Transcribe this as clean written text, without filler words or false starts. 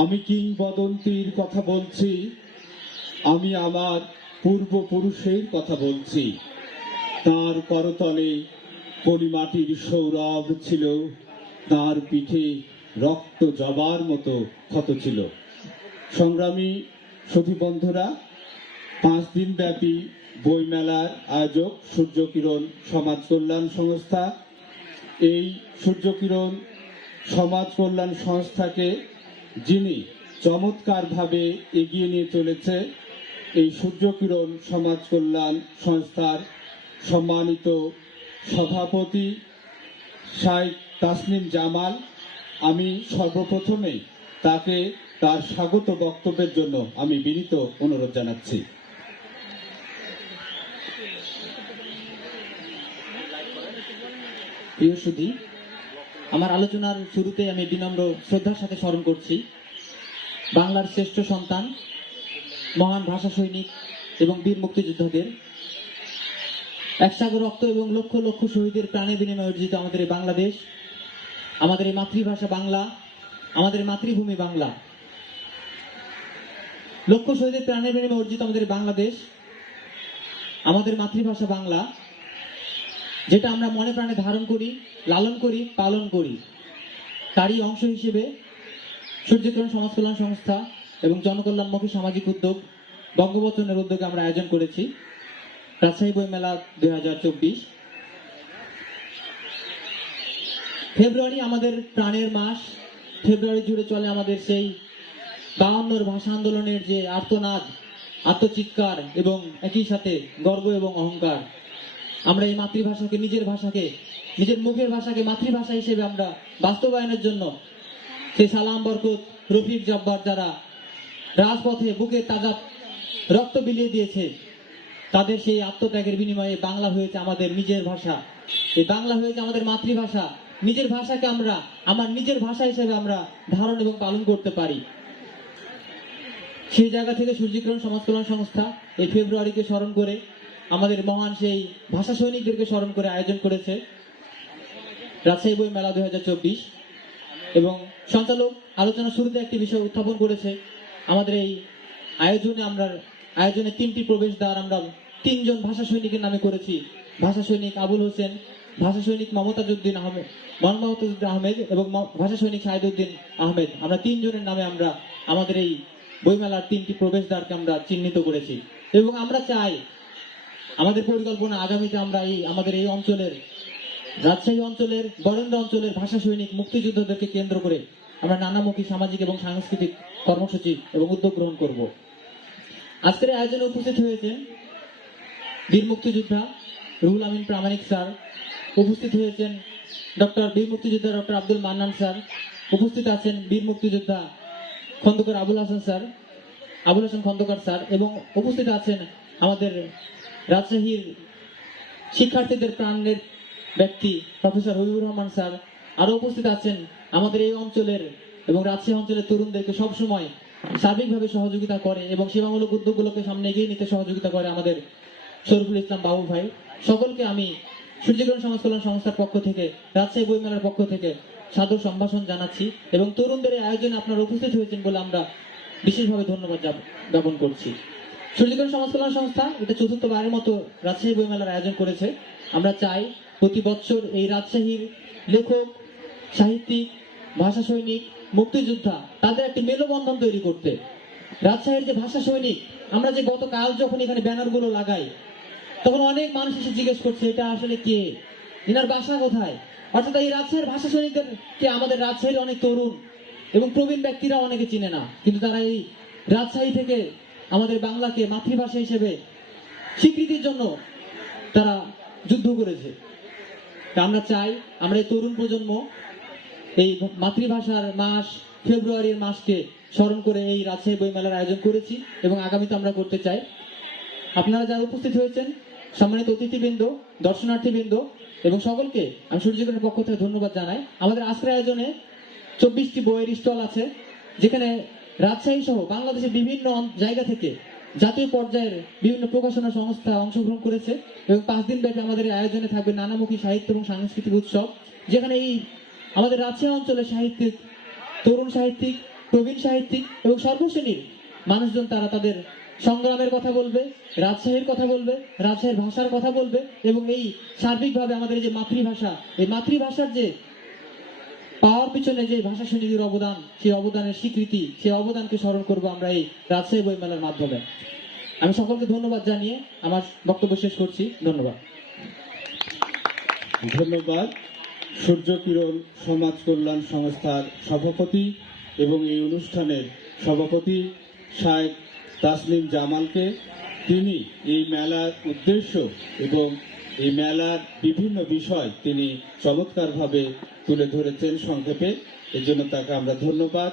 আমি কিংবদন্তির কথা বলছি, আমি আমার পূর্বপুরুষের কথা বলছি। তার করতলে পলিমাটির সৌরভ ছিল, তার পিঠে রক্ত জবার মতো ক্ষত ছিল। সংগ্রামী সখী বন্ধুরা, 5 দিন ব্যাপী বইমেলার আয়োজক সূর্যকিরণ সমাজ কল্যাণ সংস্থা। এই সূর্যকিরণ সমাজ কল্যাণ সংস্থাকে যিনি চমৎকারভাবে এগিয়ে নিয়ে চলেছে, এই সূর্যকিরণ সমাজ কল্যাণ সংস্থার সম্মানিত সভাপতি শাইখ তাসনিম জামাল। আমি সর্বপ্রথমে তাকে তার স্বাগত বক্তব্যের জন্য আমি বিনীত অনুরোধ জানাচ্ছি। প্রিয় সুধী, আমার আলোচনার শুরুতে আমি বিনম্র শ্রদ্ধার সাথে স্মরণ করছি বাংলার শ্রেষ্ঠ সন্তান, মহান ভাষা সৈনিক এবং বীর মুক্তিযোদ্ধাদের, একসাগর রক্ত এবং লক্ষ লক্ষ শহীদের প্রাণের বিনিময়ে অর্জিত আমাদের এই বাংলাদেশ, আমাদের এই মাতৃভাষা বাংলা, আমাদের মাতৃভূমি বাংলা। লক্ষ শহীদের প্রাণের বিনিময়ে অর্জিত আমাদের বাংলাদেশ, আমাদের মাতৃভাষা বাংলা, যেটা আমরা মনে প্রাণে ধারণ করি, লালন করি, পালন করি। তারই অংশ হিসেবে সূর্যকিরণ সমাজ কল্যাণ সংস্থা এবং জনকল্যাণমুখী সামাজিক উদ্যোগ বঙ্গবচনের উদ্যোগে আমরা আয়োজন করেছি রাজশাহী বইমেলা 2024। ফেব্রুয়ারি আমাদের প্রাণের মাস। ফেব্রুয়ারি জুড়ে চলে আমাদের সেই 52 ভাষা আন্দোলনের যে আর্তনাদ, আত্মচিৎকার এবং একই সাথে গর্ব এবং অহংকার। আমরা এই মাতৃভাষাকে, নিজের ভাষাকে, নিজের মুখের ভাষাকে মাতৃভাষা হিসেবে আমরা বাস্তবায়নের জন্য সেই সালাম, বরকত, রফিক, জব্বার যারা রাজপথে বুকের তাজা রক্ত বিলিয়ে দিয়েছে, তাদের সেই আত্মত্যাগের বিনিময়ে বাংলা হয়েছে আমাদের নিজের ভাষা। এই বাংলা হয়েছে আমাদের মাতৃভাষা। নিজের ভাষাকে আমরা আমার নিজের ভাষা হিসেবে আমরা ধারণ এবং পালন করতে পারি। সেই জায়গা থেকে সূর্যকিরণ সমাজ কল্যাণ সংস্থা এই ফেব্রুয়ারিকে স্মরণ করে, আমাদের মহান সেই ভাষা সৈনিকদেরকে স্মরণ করে আয়োজন করেছে রাজশাহী বই মেলা 2024। এবং সঞ্চালক আলোচনা শুরুতে একটি বিষয় উত্থাপন করেছে। আমাদের এই আয়োজনে 3টি প্রবেশদ্বার আমরা 3 জন ভাষা সৈনিকের নামে করেছি। ভাষা সৈনিক আবুল হোসেন, ভাষা সৈনিক মমতাজউদ্দিন আহমেদ এবং ভাষা সৈনিক শাহিদউদ্দিন আহমেদ। আমরা 3 জনের নামে আমরা আমাদের এই বইমেলার 3টি প্রবেশদ্বারকে আমরা চিহ্নিত করেছি। এবং আমরা চাই আমাদের পরিকল্পনা আগামীতে আমরা আমাদের এই অঞ্চলের, রাজশাহী অঞ্চলের, বরেন্দ্র অঞ্চলের ভাষা সৈনিক মুক্তিযোদ্ধাদেরকে কেন্দ্র করে আমরা নানামুখী সামাজিক এবং সাংস্কৃতিক কর্মসূচি এবং উদ্যোগ গ্রহণ করব। আজকের আয়োজনে উপস্থিত হয়েছেন বীর মুক্তিযোদ্ধা রুহুল আমিন প্রামাণিক স্যার, উপস্থিত হয়েছেন বীর মুক্তিযোদ্ধা ডক্টর আব্দুল মান্নান স্যার, উপস্থিত আছেন বীর মুক্তিযোদ্ধা খন্দকার আবুল হাসান খন্দকার স্যার, এবং উপস্থিত আছেন আমাদের রাজশাহীর শিক্ষার্থীদের প্রাণের ব্যক্তি প্রফেসর হবিবুর রহমান স্যার। আরো উপস্থিত আছেন আমাদের এই অঞ্চলের এবং রাজশাহী অঞ্চলের তরুণদেরকে সবসময় সার্বিকভাবে সহযোগিতা করে এবং সেবামূলক উদ্যোগগুলোকে সামনে এগিয়ে নিতে সহযোগিতা করে আমাদের শরীফুল ইসলাম বাবু ভাই। সকলকে আমি সূর্যকিরণ সমাজ কল্যাণ সংস্থার পক্ষ থেকে, রাজশাহী বইমেলার পক্ষ থেকে সাদর সম্ভাষণ জানাচ্ছি এবং তরুণদের এই আয়োজনে আপনারা উপস্থিত হয়েছেন বলে আমরা বিশেষভাবে ধন্যবাদ জ্ঞাপন করছি। সূর্যকিরণ সমাজ কল্যাণ সংস্থা এটা 4র্থবারের মতো রাজশাহী বইমেলার আয়োজন করেছে। আমরা চাই প্রতি বছর এই রাজশাহীর লেখক, সাহিত্যিক, ভাষা সৈনিক, মুক্তিযোদ্ধা তাদের একটি মেলবন্ধন তৈরি করতে। রাজশাহীর যে ভাষা সৈনিক, আমরা যে গতকাল যখন এখানে ব্যানারগুলো লাগাই, তখন অনেক মানুষ এসে জিজ্ঞেস করছে এটা আসলে কে, এনার বাসা কোথায়। অর্থাৎ এই রাজশাহীর ভাষা সৈনিকদেরকে আমাদের রাজশাহীর অনেক তরুণ এবং প্রবীণ ব্যক্তিরা অনেকে চিনে না, কিন্তু তারা এই রাজশাহী থেকে আমাদের বাংলাকে মাতৃভাষা হিসেবে স্বীকৃতির জন্য তারা যুদ্ধ করেছে। আমরা চাই আমরা এই তরুণ প্রজন্ম এই মাতৃভাষার মাস ফেব্রুয়ারির মাসকে স্মরণ করে এই রাজশাহী বইমেলার আয়োজন করেছি এবং আগামীতে আমরা করতে চাই। আপনারা যারা উপস্থিত হয়েছেন, সম্মানিত অতিথিবৃন্দ, দর্শনার্থীবৃন্দ এবং সকলকে আমি সূর্যকিরণের পক্ষ থেকে ধন্যবাদ জানাই। আমাদের আজকের আয়োজনে 24টি বইয়ের স্টল আছে, যেখানে রাজশাহী সহ বাংলাদেশের বিভিন্ন জায়গা থেকে জাতীয় পর্যায়ের বিভিন্ন প্রকাশনা সংস্থা অংশগ্রহণ করেছে এবং 5 দিন ব্যাপী আমাদের আয়োজনে থাকবে নানামুখী সাহিত্য এবং সাংস্কৃতিক উৎসব, যেখানে এই আমাদের রাজশাহী অঞ্চলের সাহিত্যিক, তরুণ সাহিত্যিক প্রবীণ সাহিত্যিক এবং সর্বশ্রেণীর মানুষজন তারা তাদের সংগ্রামের কথা বলবে, রাজশাহীর কথা বলবে, রাজশাহীর ভাষার কথা বলবে এবং এই সার্বিকভাবে আমাদের এই যে মাতৃভাষা, এই মাতৃভাষার যে পাওয়ার পিছনে যে ভাষা সৈনিকদের অবদান, সেই অবদানের স্বীকৃতি, সেই অবদানকে স্মরণ করব আমরা এই রাজশাহী বইমেলার মাধ্যমে। আমি সকলকে ধন্যবাদ জানিয়ে আমার বক্তব্য শেষ করছি। ধন্যবাদ। ধন্যবাদ সূর্য কিরণ সমাজ কল্যাণ সংস্থার সভাপতি এবং এই অনুষ্ঠানের সভাপতি শায়েখ তাসলিম জামালকে। তিনি এই মেলার উদ্দেশ্য এবং এই মেলার বিভিন্ন বিষয় তিনি চমৎকারভাবে তুলে ধরেছেন সংক্ষেপে, এর জন্য তাকে আমরা ধন্যবাদ